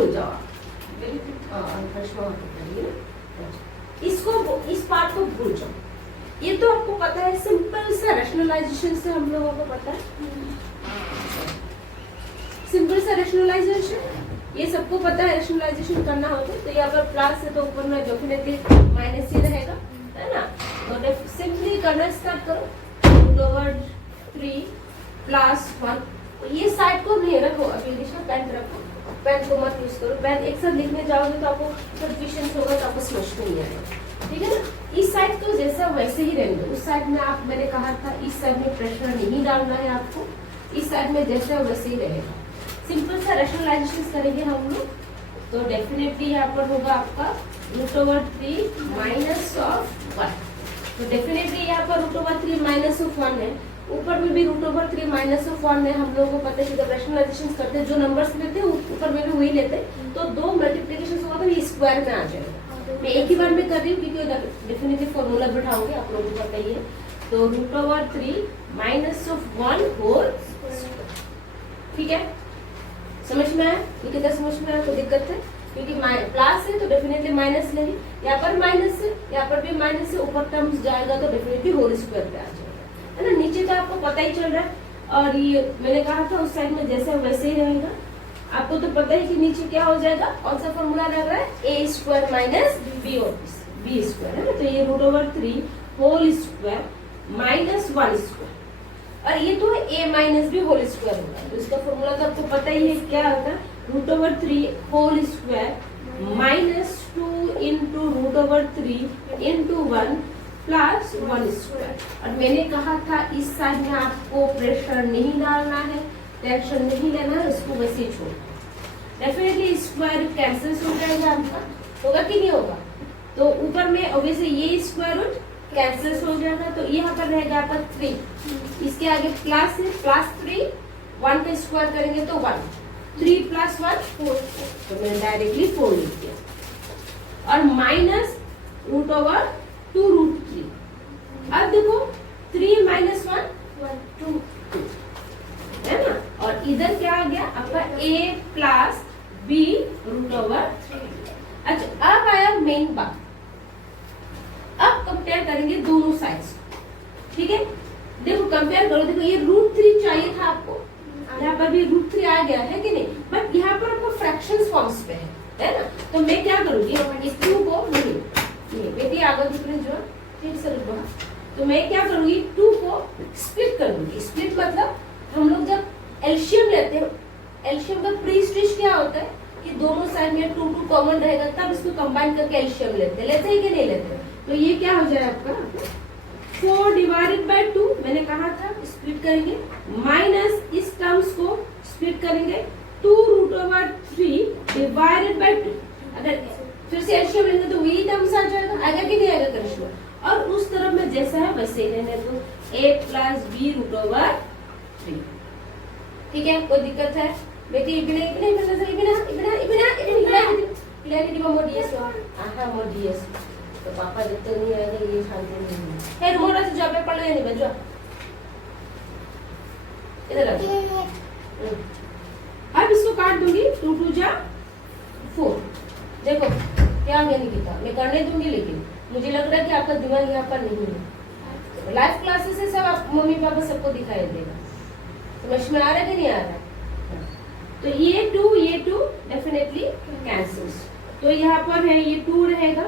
भूल जाओ आप, इसको इस पार्ट को भूल जाओ। ये तो आपको पता है, सिंपल सा रैशनलाइजेशन से हम लोगों को पता है, सिंपल सा रैशनलाइजेशन, ये सबको पता है रैशनलाइजेशन करना होता है। तो यहाँ पर प्लस है तो ऊपर में डेफिनेटली माइनस ही रहेगा, है ना। तो सिंपली करना स्टार्ट करो, √3 + 1। ये साइड को नहीं रखो, अभी दिशा पेन रखो, पेन को मत यूज करो। पेन एक साथ लिखने जाओगे तो आपको कंफ्यूजन होगा, तो आपको समझ में नहीं आएगा, ठीक है ना। इस साइड को जैसा वैसे ही रहने दो। उस साइड में आप, मैंने कहा था इस साइड में प्रेशर नहीं डालना है आपको, इस साइड में जैसा वैसे ही रहेगा। सिंपल सा रैशनलाइजेशन करेंगे हम लोग, तो डेफिनेटली यहाँ पर होगा आपका √3 - 1। तो डेफिनेटली यहाँ पर √3 - 1 है, ऊपर में भी √3 - 1 है। हम लोगों को पता है कि जब रैशनलाइजेशन करते हैं जो नंबर्स लेते हैं ऊपर में भी वही लेते हैं, तो 2 मल्टीप्लिकेशन होगा तो ये स्क्वायर में आ जाएगा। मैं एक ही बार में कर रही हूँ क्योंकि डेफिनेटली फॉर्मूला बैठाऊंगी, आप लोगों को पता ही है। तो √3 - 1 होल, ठीक है, समझ में आया? ये कितना समझ में आया? कोई दिक्कत है? क्योंकि प्लस है तो डेफिनेटली माइनस लेंगे, यहाँ पर माइनस है, यहाँ पर भी माइनस है, ऊपर टर्म्स जाएगा तो डेफिनेटली होल स्क्वायर पे आ जाएगा, है ना। नीचे तो आपको पता ही चल रहा है, और ये मैंने कहा था उस साइड में जैसा वैसे ही रहेगा। आपको तो पता है कि नीचे क्या हो जाएगा, कौन सा फॉर्मूला लग रहा है, a² - b² है ना। तो ये √3 होल स्क्वायर -1², और ये तो a- भी होल स्क्वायर होगा। तो इसका फॉर्मूला तो आपको पता ही है, क्या होगा, √3 होल स्क्वायर -2 × √3 × 1 + 1²। और मैंने कहा था इस साइड में आपको प्रेशर नहीं डालना है, टेंशन नहीं लेना है, इसको वैसे ही छोड़। डेफिनेटली स्क्वायर कैंसिल हो जाएगा आपका, होगा कि नहीं होगा। तो ऊपर में ऑब्वियसली ये स्क्वायर रूट कैंसिल हो जाएगा, तो यहाँ पर रहेगा आपका 3, इसके आगे प्लस है, +3, 1 का स्क्वायर करेंगे तो 1, 3 + 1 4, तो मैंने डायरेक्टली 4 लिख दिया। और माइनस √2√3। अब देखो 3 - 1 2 है ना, और इधर क्या आ गया आपका a + b√3। अच्छा, अब आया मेन बात, अब कंपेयर करेंगे दोनों साइड्स, ठीक है। देखो कंपेयर करो, देखो ये √3 चाहिए था आपको, यहाँ पर भी √3 आ गया है कि नहीं, बट यहाँ पर आपको फ्रैक्शंस फॉर्म्स पे है ना। तो मैं क्या करूंगी, इस 2 को नहीं बेटी आगे डिफरेंस जो ठीक से लिखो। तो मैं क्या करूंगी, 2 को स्प्लिट कर दूंगी। स्प्लिट मतलब हम लोग जब एलसीएम लेते हैं, एलसीएम का प्री स्टेज क्या होता है कि दोनों साइड में 2 2 कॉमन रहेगा, तब इसको कंबाइन करके एलसीएम लेते हैं कि नहीं लेते। तो ये क्या हो जाए आपका 4/2, मैंने कहा था स्प्लिट करेंगे, माइनस इस टर्म्स को स्प्लिट करेंगे 2√3/2। अगर फिर से एलसीएम लेंगे तो वही टर्म्स आ जाएगा, आएगा कि नहीं आएगा कृष्ण। और उस तरफ में जैसा है वैसे ही रहने दो, a + b√3, ठीक है। कोई दिक्कत है बेटी? क्लैरिटी में मोडीएस मोडीएस तो पापा जब तक नहीं आएगा ये शांति नहीं है। रिमोट से जॉब पे पढ़ लो या नहीं बच्चों, इधर आ। अब इसको काट दूंगी, 2 2 जा 4। देखो क्या आगे निकिता, मैं करने दूंगी, लेकिन मुझे लग रहा है कि आपका दिमाग यहाँ पर नहीं है। लाइव क्लासेस से सब आप मम्मी पापा सबको दिखाई देगा, समझ में आ रहा है कि नहीं आ रहा है। तो ये 2 डेफिनेटली कैंसिल्स, तो यहाँ पर है ये 2 रहेगा,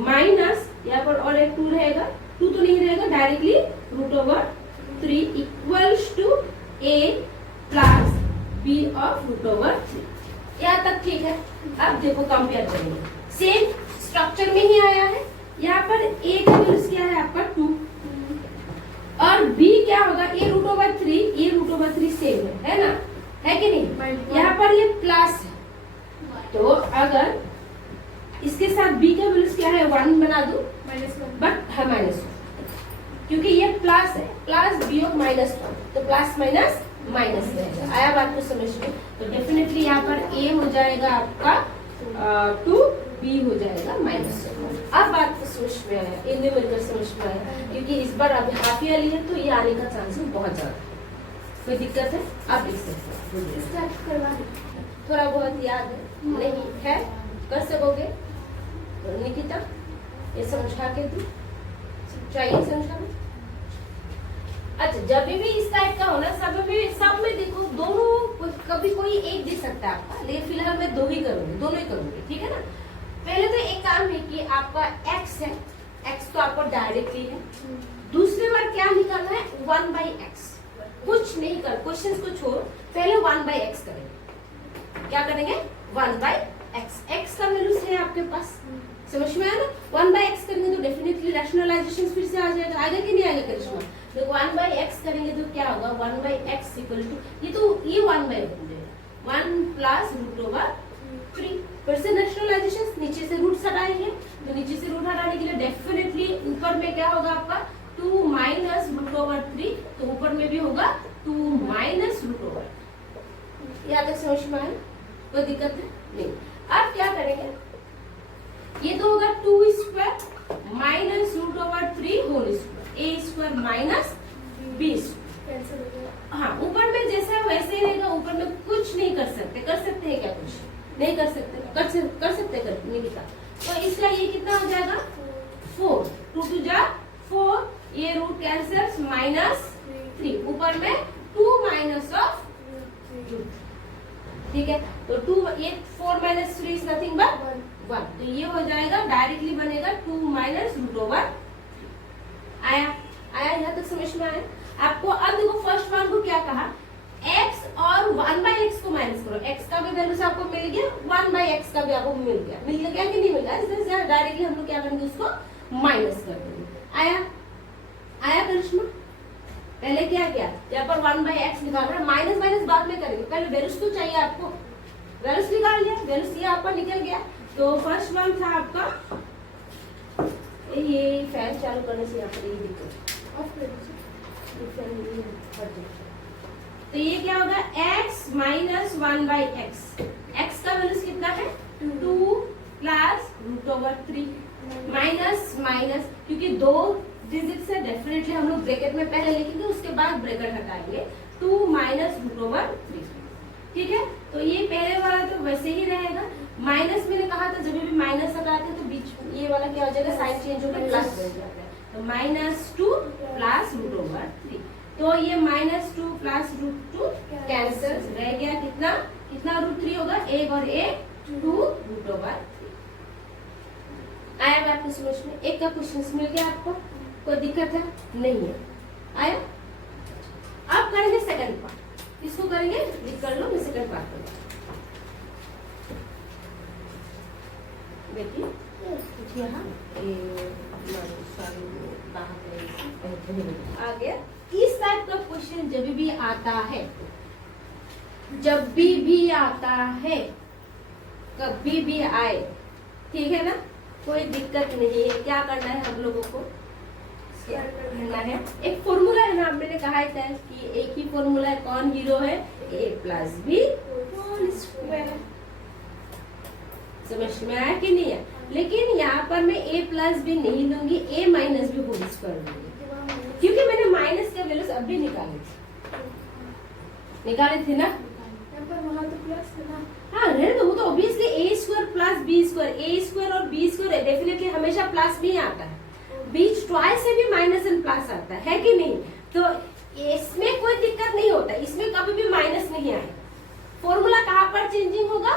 माइनस यहाँ पर और एक 2 रहेगा, 2 तो नहीं रहेगा, डायरेक्टली √3 = a + b/√3। यहाँ तक ठीक है। अब देखो कंपेयर करेंगे, सेम स्ट्रक्चर में ही आया है। यहाँ पर a का वैल्यू क्या है आपका 2, और b क्या होगा a√3, ये √3 सेम है ना, है कि नहीं। यहाँ पर ये प्लस है, तो अगर इसके साथ b का वैल्यू क्या है 1 बना दो, बट है -1, क्योंकि ये प्लस है, प्लस b ऑफ -1, तो प्लस माइनस माइनस रहेगा। आया बात को समझ में। तो डेफिनेटली यहाँ पर a हो जाएगा आपका 2, b हो जाएगा -1। अब बात को समझ में आया, इनमें मिलकर समझ में आया, क्योंकि इस बार अभी हाफ ईयरली है तो ये आने का चांसेस बहुत ज्यादा। कोई दिक्कत है? आप लिख सकते हैं। थोड़ा बहुत याद है? नहीं है? कर सकोगे निकिता? ये समझा के दूं? चाहिए समझाना? अच्छा, जब भी इस टाइप का होना, सब में देखो दोनों, कभी कोई एक दे सकता है आपका, लेकिन फिलहाल मैं दोनों ही करूंगी, ठीक है ना। पहले तो एक काम है कि आपका x है, x तो आपको डायरेक्टली है। दूसरी बार क्या निकालना है? 1/x। कुछ नहीं कर, क्वेश्चंस को छोड़, पहले 1/x करेंगे। क्या करेंगे? 1/x। x का वैल्यू है आपके पास, समझ में आया ना। 1/x करेंगे तो डेफिनेटली रैशनलाइजेशन फिर से आ जाएगा, आएगा कि नहीं आएगा करिश्मा? तो 1/x करेंगे तो क्या होगा? 1/x इक्वल टू, ये 1 प्लस √3। फिर से रैशनलाइजेशन, नीचे से रूट हटाएंगे, तो नीचे से रूट हटाने के लिए डेफिनेटली ऊपर में क्या होगा आपका? 2 माइनस √3, तो ऊपर में भी होगा 2 माइनस √3। यहाँ तक समझ में आया? कोई दिक्कत है? नहीं। अब क्या करेंगे? ये तो होगा 2 square minus √3 whole square, a square minus b square. हाँ, ऊपर में जैसा वैसे ही रहेगा, ऊपर में कुछ नहीं कर सकते हैं क्या? कुछ नहीं कर सकते, कर सकते निकिता। तो इसका ये कितना हो जाएगा? 4, 2 2 जा 4, ये रूट कैंसल्स, माइनस 3, ऊपर में 2 माइनस ऑफ रूट, ठीक है। तो 2, ये 4 माइनस 3 इज नथिंग बट 1, तो ये हो जाएगा, डायरेक्टली बनेगा 2 माइनस √3। आया यहाँ तक समझ में आया आपको? अब देखो फर्स्ट वन को क्या कहा? x और 1/x को माइनस करो, x का भी वैल्यू से आपको मिल गया, 1/x का भी आपको मिल गया कि नहीं मिल गया? इसलिए डायरेक्टली हम लोग क्या करेंगे? उसको माइनस कर देंगे। आया करिश्मा? पहले क्या किया? यहाँ पर 1/x निकाल रहे, माइनस माइनस बाद में करेंगे, पहले वैल्यूज तो चाहिए आपको। वैल्यूज निकाल लिया, वैल्यूज ये आपका निकल गया। तो फर्स्ट वन था आपका, ये फैन चालू करने से यहाँ पर ये दिक्कत, तो ये क्या होगा? x minus 1/x। x का वैल्यू कितना है? 2 प्लस √3 माइनस माइनस, क्योंकि 2 डिजिट से डेफिनेटली हम लोग ब्रैकेट में पहले लिखेंगे, उसके बाद ब्रैकेट हटाएंगे। 2 माइनस √3, ठीक है। तो ये पहले वाला तो वैसे ही रहेगा। माइनस मैंने कहा था, जब भी माइनस हटाते हैं तो बीच ये वाला क्या हो जाएगा? साइन चेंज होकर प्लस बन जाता है। तो -2 प्लस √3, तो ये -2 प्लस √2 कैंसिल, रह गया कितना √3 होगा? 1 और 1 2 √3। आया बात आपको समझ में? एक का क्वेश्चन मिल गया आपको? कोई दिक्कत है? नहीं है। आया? अब करेंगे सेकंड पार्ट, इसको करेंगे, लिख कर लो, मैं सेकंड पार्ट करूंगा। देखिए यहाँ आ गया। इस टाइप का क्वेश्चन जब भी आता है, कभी भी आए, ठीक है ना, कोई दिक्कत नहीं है। क्या करना है हम लोगों को? करना है, एक फॉर्मूला है ना, मैंने कहा था कि एक ही फॉर्मूला है। कौन हीरो है? a plus b whole square. समझ में आया कि नहीं है? लेकिन यहाँ पर मैं a प्लस बी नहीं लूंगी, a minus b whole square लूंगी, क्योंकि मैंने माइनस के वैल्यूज अभी निकाली थी ना। वहाँ तो प्लस है ना। हाँ, रहने दो, वो तो obviously a square plus b square, a square और b स्क्वायर डेफिनेटली हमेशा प्लस भी आता है, बीच ट्वाइस से भी माइनस एंड प्लस आता है कि नहीं? तो इसमें कोई दिक्कत नहीं होता, इसमें कभी भी माइनस नहीं आएगा। फॉर्मूला कहाँ पर चेंजिंग होगा?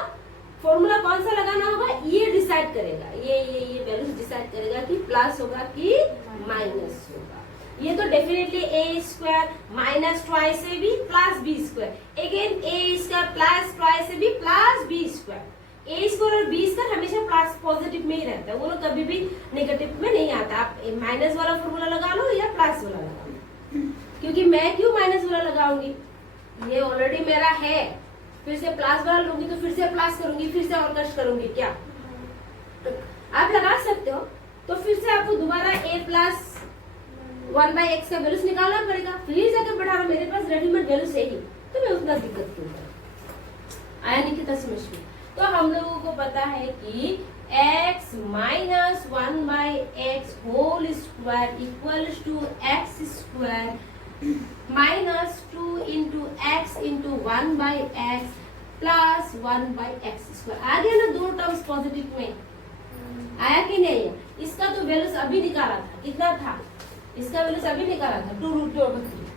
फॉर्मूला कौन सा लगाना होगा? ये डिसाइड करेगा, ये वैल्यूज डिसाइड करेगा कि प्लस होगा कि माइनस होगा। ये तो definitely a square minus twice से भी plus b square, again a square plus twice से भी plus b square. a square और b स्क्वायर हमेशा प्लस पॉजिटिव में ही रहता है, वो लोग कभी भी नेगेटिव में नहीं आता। आप माइनस वाला फॉर्मूला लगा लो या प्लस वाला लगा लो, क्योंकि मैं क्यों माइनस वाला लगाऊंगी? ये ऑलरेडी मेरा है, फिर से प्लस वाला लूंगी तो फिर से प्लस करूंगी, फिर से और कष्ट करूंगी क्या? आप लगा सकते हो, तो फिर से आपको दोबारा a प्लस 1/x का वैल्यूज निकालना पड़ेगा, फिर जाकर बढ़ाना। मेरे पास रेडीमेड वैल्यूज है ही, तो मैं उतना दिक्कत क्यों करूं? आया नहीं कितना समझ में? तो हम लोगों को पता है कि x minus 1/x whole square equals to x square minus 2 into x into 1/x plus 1/x²। आ गया ना दो टर्म्स पॉजिटिव में, आया कि नहीं है? इसका तो वैल्यूज अभी निकाला था, कितना था इसका वैल्यूज अभी निकाला था 2√3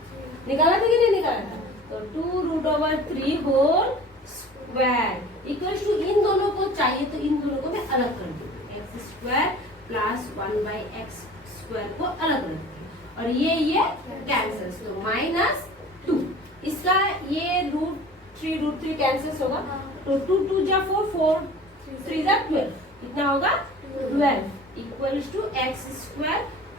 निकाला था कि नहीं निकाला था? तो 2√3 होल स्क्वायर इक्वल्स टू, इन दोनों को चाहिए तो इन दोनों को मैं अलग कर दूंगी, x² प्लस 1/x² को अलग रख दूंगी और ये कैंसिल, तो -2। इसका ये √3 कैंसिल होगा, तो 2 2 जा 4, 4 3 जा 12, कितना होगा 12 equals to x²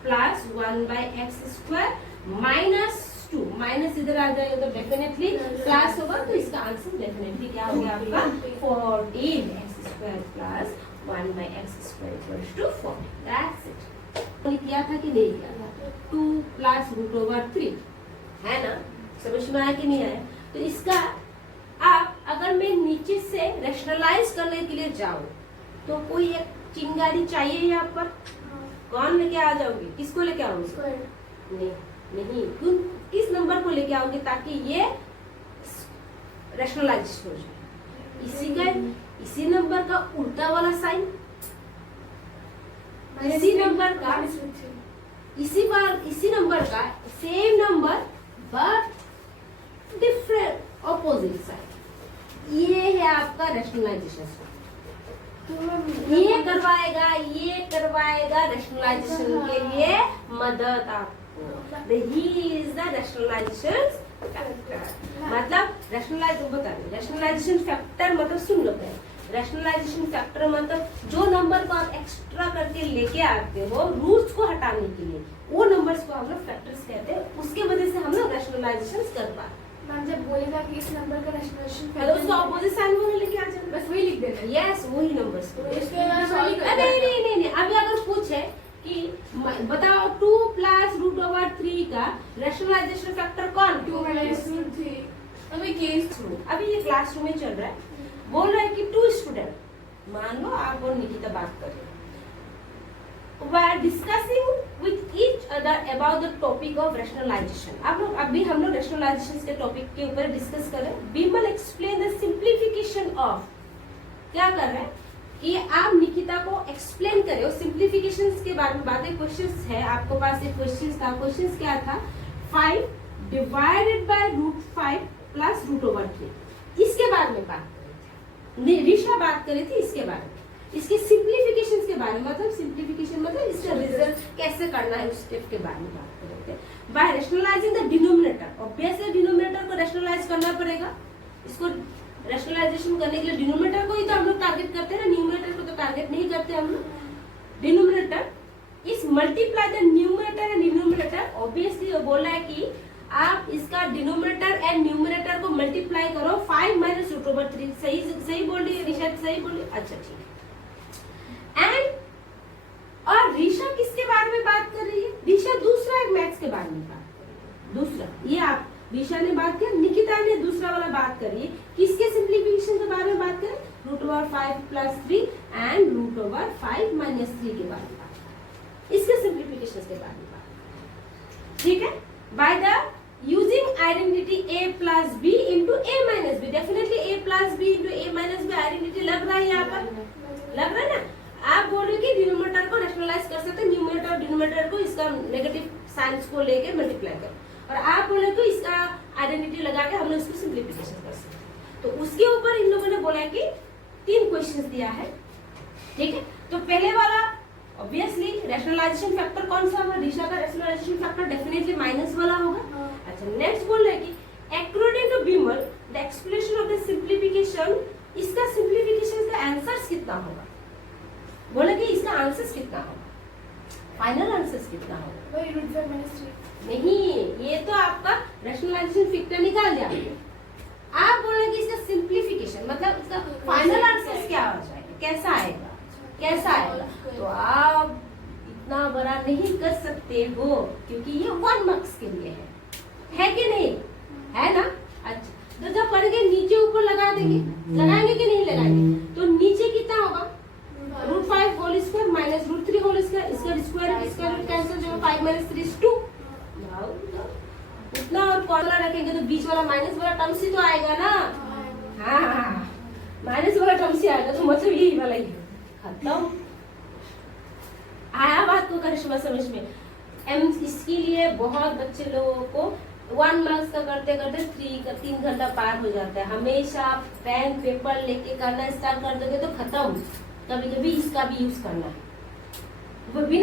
plus 1/x² -2, minus इधर आ जाएगा तो डेफिनेटली प्लस होगा, तो इसका आंसर डेफिनेटली क्या हो गया आपका 14x² plus 1/x² equals to 40। That's it. किया था कि नहीं किया था? 2 प्लस √3 है ना, समझ में आया कि नहीं आया? तो इसका आप अगर मैं नीचे से रैशनलाइज करने के लिए जाऊं तो कोई एक चिंगारी चाहिए यहाँ पर, कौन लेके आ जाओगे? किसको लेके आओगे? नहीं, किस नंबर को लेके आओगे ताकि ये रैशनलाइज हो जाए? इसी नंबर का उल्टा वाला साइन, इसी नंबर का इसी नंबर का same number but different opposite sign, ये है आपका रैशनलाइजेशन। ये करवाएगा रैशनलाइजेशन के लिए मदद आपको। He is the rationalization factor। मतलब रैशनलाइजेशन फैक्टर मतलब सुन लो पहले, रैशनलाइजेशन फैक्टर मतलब जो नंबर को आप एक्स्ट्रा करके लेके आते हो रूट्स को हटाने के लिए, वो नंबर्स को हम लोग फैक्टर्स कहते हैं, उसके वजह से हम लोग रैशनलाइजेशन कर पाते हैं। मैम जब बोलेगा कि इस नंबर का रैशनलाइजेशन पहले उसका ऑपोजिट साइन में लेके आ जाना, बस वही लिख देना, यस वही नंबर्स को। नहीं, अभी अगर पूछे कि बताओ 2 प्लस √3 का रैशनलाइजेशन फैक्टर कौन? 2 अभी ये क्लासरूम में चल रहा है, बोल रहा है कि 2 स्टूडेंट, मान लो आप और निकिता बात कर रहे हो, were discussing with each other about the topic of rationalization। हम लोग rationalization के टॉपिक के ऊपर डिस्कस कर रहे हैं। Bimal explain the simplification of, क्या कर रहे हैं कि आप निकिता को एक्सप्लेन करे हो सिंप्लीफिकेशन के बारे में बातें। क्वेश्चंस है आपके पास, एक क्वेश्चन था, क्वेश्चन क्या था 5 डिवाइडेड बाय √5 प्लस √3, इसके बारे में बात करी थी, ऋषा बात करी थी इसके बारे में, इसके सिंप्लीफिकेशन के बारे में, मतलब सिंप्लीफिकेशन मतलब इसका रिजल्ट कैसे करना है उस स्टेप के बारे में बात कर रहे थे। By rationalising the denominator, obviously denominator को रैशनलाइज करना पड़ेगा, इसको रैशनलाइजेशन करने के लिए डिनोमिनेटर को ही तो हम लोग टारगेट करते हैं ना, न्यूमरेटर को तो टारगेट नहीं करते हम लोग। डिनोमिनेटर इस multiply the numerator and denominator, obviously वो बोला है कि आप इसका डिनोमिनेटर एंड न्यूमरेटर को मल्टीप्लाई करो 5 माइनस √3। सही बोल रही है ऋषा, सही बोल रही है, अच्छा ठीक है। एंड और ऋषा किसके बारे में बात कर रही है? ऋषा दूसरा एक मैथ्स के बारे में बात कर रही है, दूसरा, ये आप ऋषा ने बात की, निकिता ने दूसरा वाला बात करी है, किसके सिंप्लीफिकेशन के बारे में बात करें? √5 प्लस 3 एंड √5 माइनस 3 के बारे में बात करें, इसके सिंप्लीफिकेशन के बारे में बात, ठीक है। By the using identity a plus b into a minus b, definitely a plus b into a minus b identity लग रहा है यहाँ पर, लग रहा है ना। आप बोल रहे हो कि डिनोमिनेटर को रैशनलाइज कर सकते हैं, न्यूमरेटर और डिनोमिनेटर को इसका नेगेटिव साइंस को लेके मल्टीप्लाई करो, और आप बोले तो इसका आइडेंटिटी लगा के हम लोग इसको सिंप्लीफिकेशन कर सकते हैं। तो उसके ऊपर इन लोगों ने बोला कि 3 क्वेश्चंस दिया है, ठीक है। तो पहले वाला ऑब्वियसली रैशनलाइजेशन फैक्टर कौन सा होगा? ऋषा का रैशनलाइजेशन फैक्टर डेफिनेटली माइनस वाला होगा। अच्छा, नेक्स्ट बोल रहे कि according to Bimal the explanation of the simplification, इसका सिंप्लीफिकेशन का आंसर्स कितना होगा? बोले कि इसका आंसर्स कितना होगा, फाइनल आंसर्स कितना होगा? वही √5 माइनस 3 नहीं, ये तो आपका रैशनलाइजेशन फैक्टर निकाल जाएगा। आप बोल रहे कि इसका सिंप्लीफिकेशन मतलब इसका फाइनल आंसर क्या हो जाएगा, कैसा आएगा, कैसा आएगा? तो आप इतना बड़ा नहीं कर सकते हो क्योंकि ये 1 मार्क्स के लिए है कि नहीं, है ना। अच्छा, तो जब पढ़ेंगे नीचे ऊपर लगा देंगे, लगाएंगे कि नहीं लगाएंगे? तो नीचे कितना होगा? √5 whole square minus √3 whole square, इसका स्क्वायर इसका रूट कैंसिल जो 5 माइनस 3 is 2। उतना और कॉर्नर रखेंगे तो बीच वाला माइनस वाला टर्म ही तो आएगा ना। हाँ, से आएगा तो मतलब यही वाला ही है, खत्म। आया बात को करिश्मा समझ में। इसके लिए बहुत बच्चे लोगों को 1 मार्क्स का करते करते 3 घंटा पार हो जाता है। हमेशा आप पेन पेपर लेके करना स्टार्ट कर दोगे तो खत्म। कभी कभी इसका भी यूज करना है, वो बिना